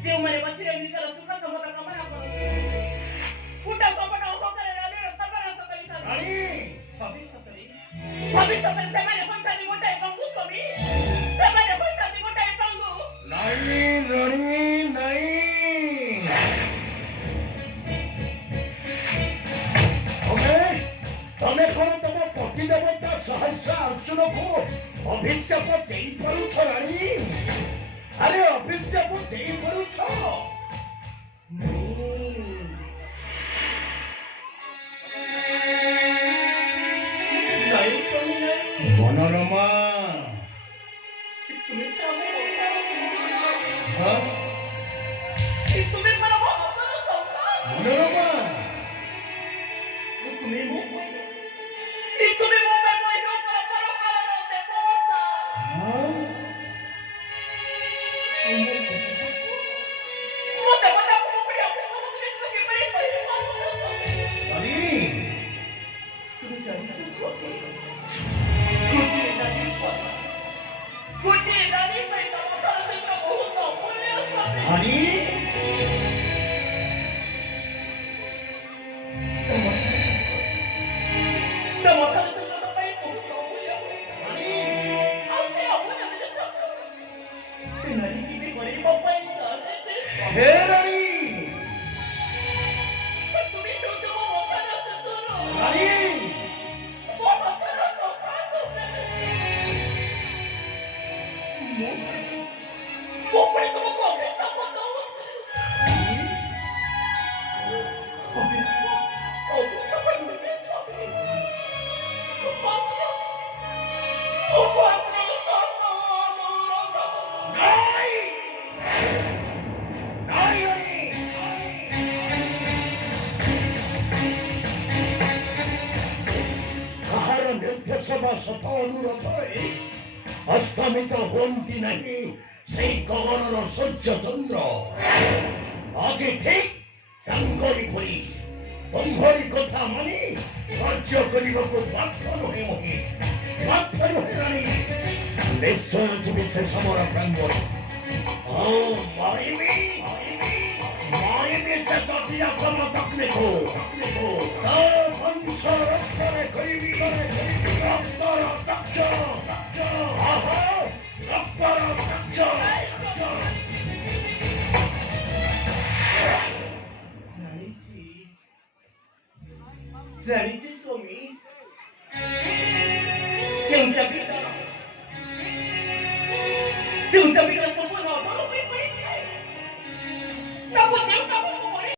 ଯେଉଁମାନେ ବସିରେ ନିଜର ସୁଖ ସମତା କାମନା କରନ୍ତି କୁଟା କପଟ ଅହଙ୍କାର ରାଣୀର ସର୍ବନାଶ କରିଥାନ୍ତି ଭବିଷ୍ୟତରେ ସେମାନେ ହୋଇଥାନ୍ତି ଗୋଟାଏ ପଙ୍ଗୁ ସ୍ୱାମୀ ସେମାନେ ହୋଇଥାନ୍ତି ଗୋଟାଏ ପଙ୍ଗୁ ନାଇଁ ରାଣୀ ନାଇଁ ତମେ କଣ ତମ ପତି ଦେବତା ସହସ୍ର ଅର୍ଜୁନକୁ ଅଭିଶାପ ଦେଇପାରୁଛ ରାଣୀ ଆରେ ଅଭିଶାପ ଦେଇପାରୁଛ ମନୋରମା ମନୋରମା ଅସ୍ତମିତ ହୁଅନ୍ତି ନାହିଁ ସେଇ ଗଗନର ସୂର୍ଯ୍ୟ ଚନ୍ଦ୍ର ଆଜି ଠିକ୍ ତାଙ୍କରି ପରି ତମ୍ଭରି କଥା ମାନି କାର୍ଯ୍ୟ କରିବାକୁ ବାଧ୍ୟ ନୁହେଁ ମହି ବାଧ୍ୟ ନୁହେଁ ରାଣୀ ନିଶ୍ଚୟ ଯିବି ସେ ସମର ପ୍ରାଙ୍ଗରେ ଆଉ ମାରିବି ସେ ଜଟିଆ ଜନତକ୍ନିକୁ ତା ବଂଶ ରକ୍ଷରେ କରିବି ରକ୍ତର ଚକ୍ଷ ରକ୍ତର ଚକ୍ଷ ଜାଣିଛି ସ୍ୱାମୀ ଯେଉଁ ଚାବିଟା ସମ୍ପୂର୍ଣ୍ଣ ଅଟଳ ହୋଇ ପଡ଼ିଥାଏ ତାକୁ